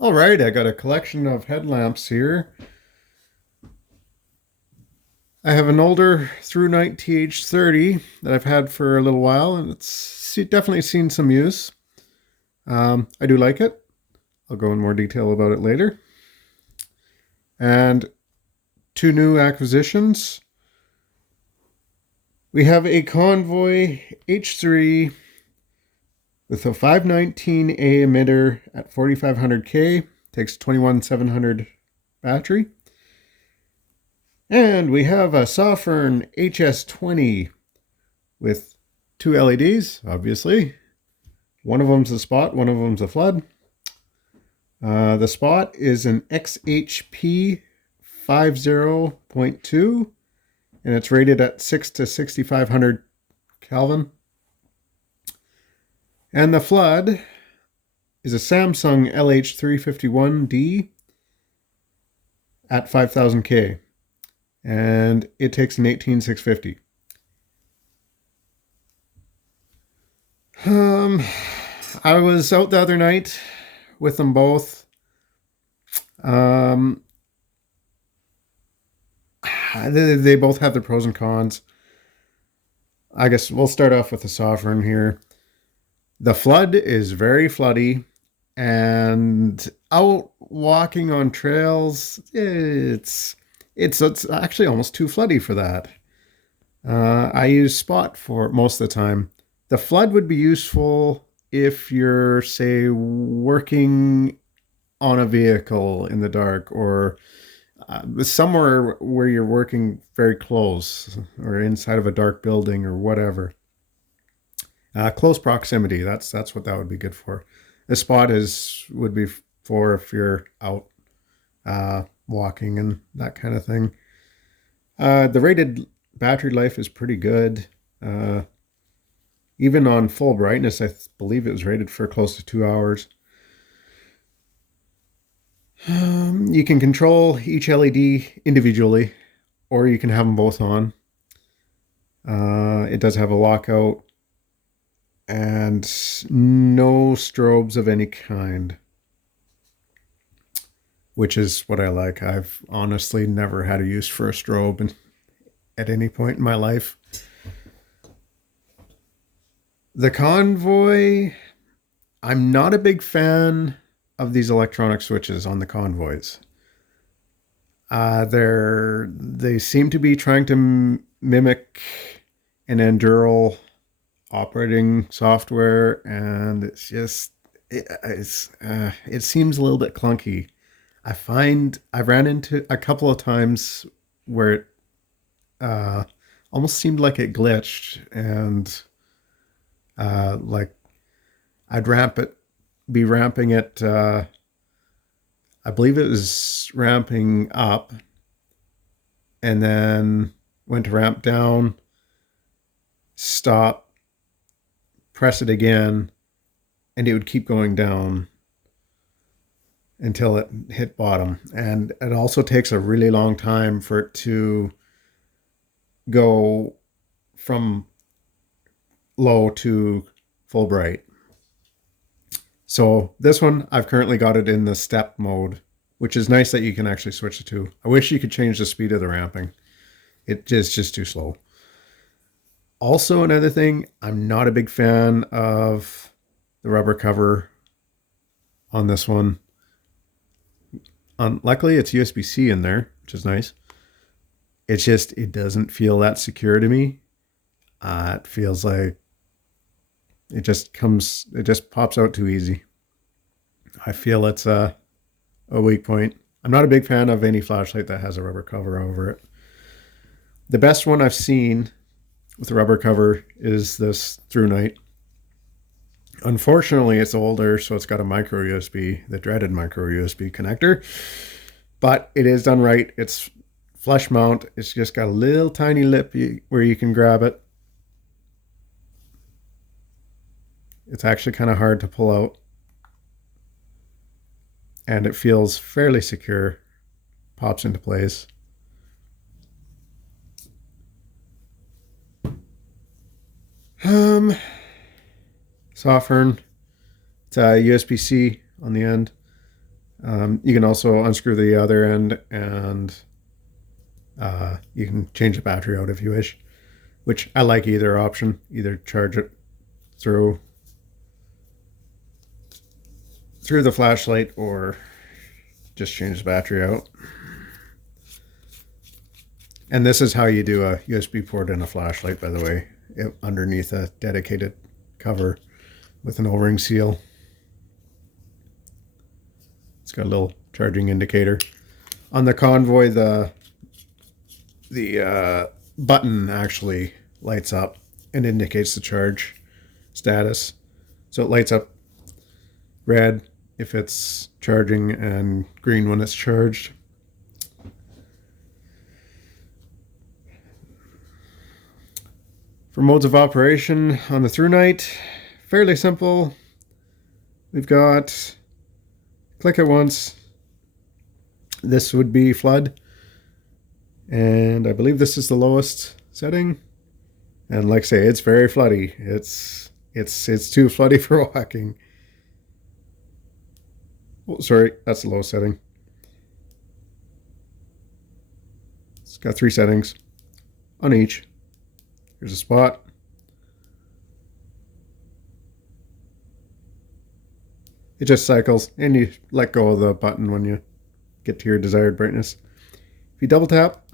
All right, I got a collection of headlamps here. I have an older Thrunite TH30 that I've had for a little while, and it's definitely seen some use. I do like it. I'll go in more detail about it later. And two new acquisitions. We have a Convoy H3 with a 519A emitter at 4500K. Takes 21700 battery. And we have a Sofirn HS20 with two LEDs, obviously. One of them's a spot, one of them's a flood. The spot is an XHP 50.2, and it's rated at 6 to 6500 Kelvin. And the flood is a Samsung LH351D at 5000K, and it takes an 18650. I was out the other night with them both. They both have their pros and cons. I guess we'll start off with the Sofirn here. The flood is very floody, and out walking on trails, it's actually almost too floody for that. I use Spot for most of the time. The flood would be useful if you're, say, working on a vehicle in the dark, or somewhere where you're working very close, or inside of a dark building or whatever. Close proximity, that's what that would be good for. The Spot would be for if you're out walking and that kind of thing. The rated battery life is pretty good. Even on full brightness, I believe it was rated for close to 2 hours. You can control each LED individually, or you can have them both on. It does have a lockout and no strobes of any kind, which is what I like. I've honestly never had a use for a strobe at any point in my life. The Convoy, I'm not a big fan of these electronic switches on the Convoys. They seem to be trying to mimic an Endural operating software, and it seems a little bit clunky. I ran into a couple of times where it almost seemed like it glitched, and like I'd be ramping it. I believe it was ramping up, and then went to ramp down, stop, press it again, and it would keep going down until it hit bottom. And it also takes a really long time for it to go from low to full bright. So this one, I've currently got it in the step mode, which is nice that you can actually switch it to. I wish you could change the speed of the ramping. It's just too slow. Also, another thing, I'm not a big fan of the rubber cover on this one. Luckily, it's USB-C in there, which is nice. It doesn't feel that secure to me. It feels like it just pops out too easy. I feel it's a weak point. I'm not a big fan of any flashlight that has a rubber cover over it. The best one I've seen with a rubber cover is this Thrunite. Unfortunately, it's older, so it's got a micro USB, the dreaded micro USB connector. But it is done right. It's flush mount. It's just got a little tiny lip where you can grab it. It's actually kind of hard to pull out. And it feels fairly secure. Pops into place. Sofirn. It's a USB-C on the end. You can also unscrew the other end, and you can change the battery out if you wish, which I like either option. Either charge it through the flashlight or just change the battery out. And this is how you do a USB port in a flashlight, by the way, underneath a dedicated cover with an O-ring seal. It's got a little charging indicator. On the Convoy, the button actually lights up and indicates the charge status. So it lights up red if it's charging and green when it's charged. For modes of operation on the Thrunite, fairly simple. We've got click it once. This would be flood. And I believe this is the lowest setting. And like I say, it's very floody. It's too floody for walking. Oh, sorry, that's the lowest setting. It's got 3 settings on each. Here's a spot. It just cycles, and you let go of the button when you get to your desired brightness. If you double tap,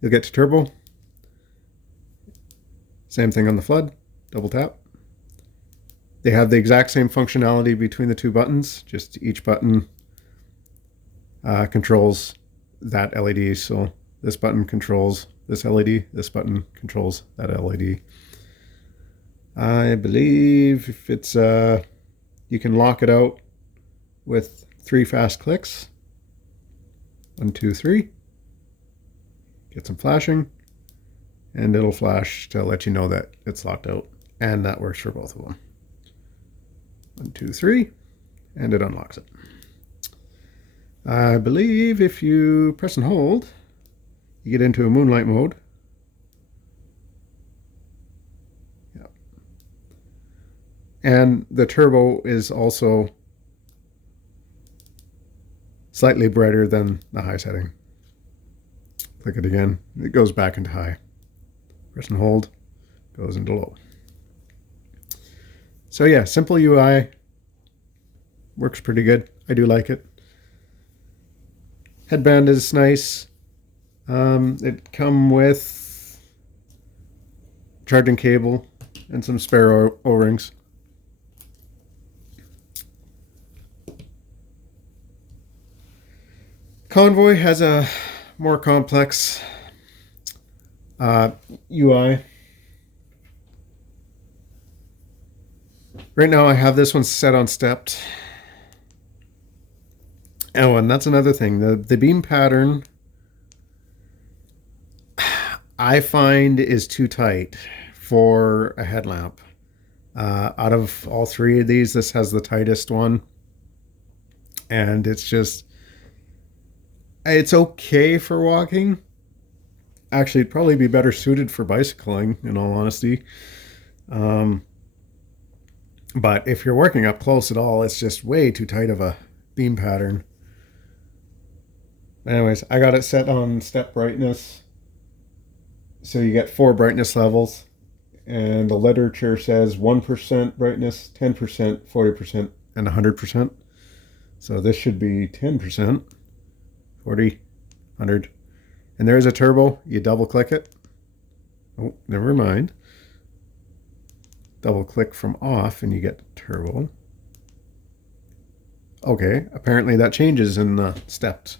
you'll get to turbo. Same thing on the flood. Double tap. They have the exact same functionality between the 2 buttons, just each button controls that LED. So this button controls this LED, this button controls that LED. I believe if it's you can lock it out with 3 fast clicks. 1, 2, 3. Get some flashing, and it'll flash to let you know that it's locked out, and that works for both of them. 1, 2, 3, and it unlocks it. I believe if you press and hold, you get into a moonlight mode. Yeah. And the turbo is also slightly brighter than the high setting. Click it again, it goes back into high. Press and hold, goes into low. So yeah, simple UI. Works pretty good. I do like it. Headband is nice. It come with charging cable and some spare O-rings. Convoy has a more complex UI. Right now I have this one set on stepped. Oh, and that's another thing. The beam pattern I find is too tight for a headlamp. Out of all 3 of these, this has the tightest one. And it's okay for walking. Actually, it'd probably be better suited for bicycling, in all honesty. But if you're working up close at all, it's just way too tight of a beam pattern. Anyways, I got it set on step brightness. So you get 4 brightness levels. And the literature says 1% brightness, 10%, 40%, and 100%. So this should be 10%, 40, 100. And there's a turbo. You double click it. Oh, never mind. Double click from off and you get turbo. Okay, apparently that changes in the steps.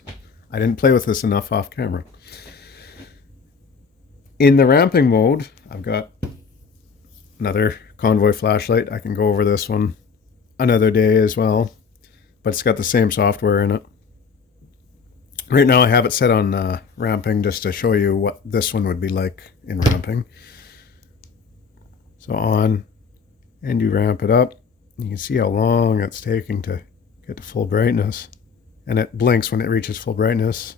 I didn't play with this enough off camera. In the ramping mode, I've got another Convoy flashlight. I can go over this one another day as well, but it's got the same software in it. Right now I have it set on ramping just to show you what this one would be like in ramping. So on, and you ramp it up. You can see how long it's taking to get to full brightness. And it blinks when it reaches full brightness.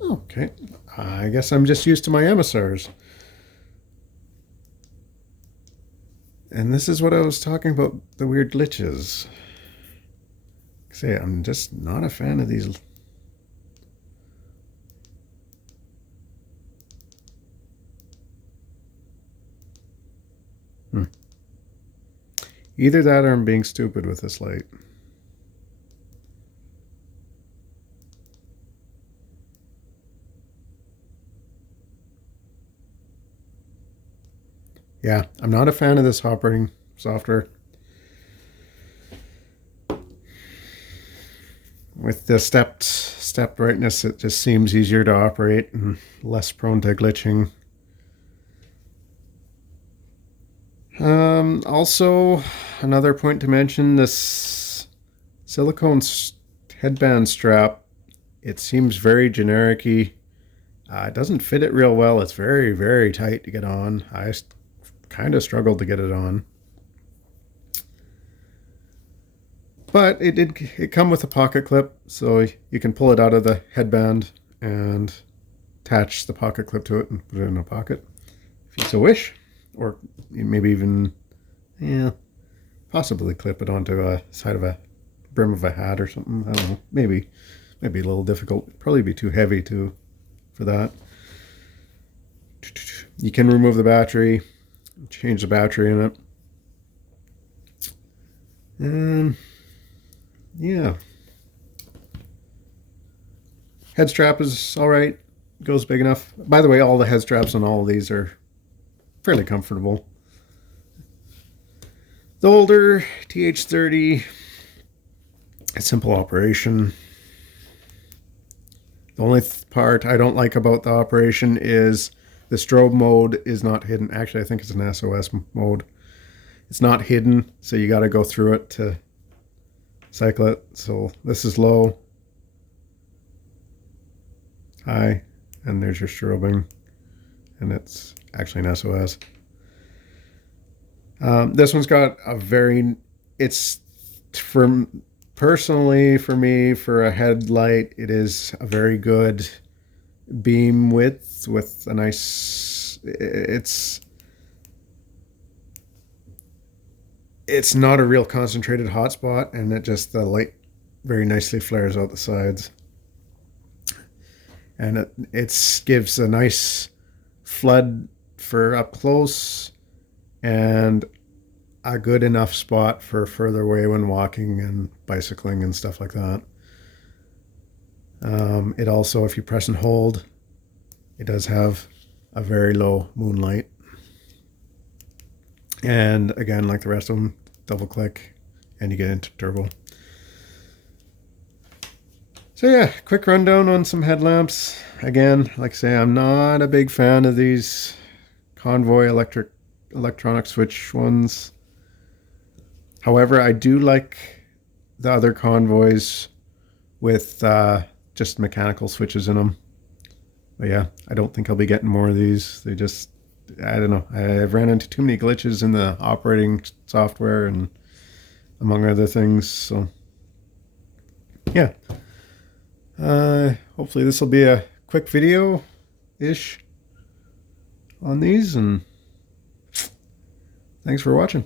Okay, I guess I'm just used to my emissars. And this is what I was talking about, the weird glitches. Say, I'm just not a fan of these. Either that or I'm being stupid with this light. Yeah, I'm not a fan of this operating software. With the stepped brightness, it just seems easier to operate and less prone to glitching. Also, another point to mention, this silicone headband strap, it seems very generic-y. It doesn't fit it real well. It's very, very tight to get on. I kind of struggled to get it on. But it did come with a pocket clip, so you can pull it out of the headband and attach the pocket clip to it and put it in a pocket if you so wish. Or maybe even, yeah, possibly clip it onto a side of a brim of a hat or something. I don't know. Maybe a little difficult. Probably be too heavy for that. You can remove the battery, change the battery in it. And yeah, head strap is all right. Goes big enough. By the way, all the head straps on all of these are fairly comfortable. The older TH30, a simple operation. The only part I don't like about the operation is the strobe mode is not hidden. Actually, I think it's an SOS mode. It's not hidden, so you got to go through it to cycle it. So this is low, high, and there's your strobing, and it's actually an SOS. This one's got a very, it's personally for me, for a headlight, it is a very good beam width with a nice, it's not a real concentrated hotspot, and the light very nicely flares out the sides. And it gives a nice flood for up close and a good enough spot for further away when walking and bicycling and stuff like that. It also, if you press and hold, it does have a very low moonlight. And again, like the rest of them, double click and you get into turbo. So yeah, quick rundown on some headlamps. Again, like I say, I'm not a big fan of these Convoy electronic switch ones. However, I do like the other Convoys with just mechanical switches in them. But yeah, I don't think I'll be getting more of these. They just, I don't know. I've ran into too many glitches in the operating software and among other things. So yeah. Hopefully this will be a quick video-ish on these, and thanks for watching.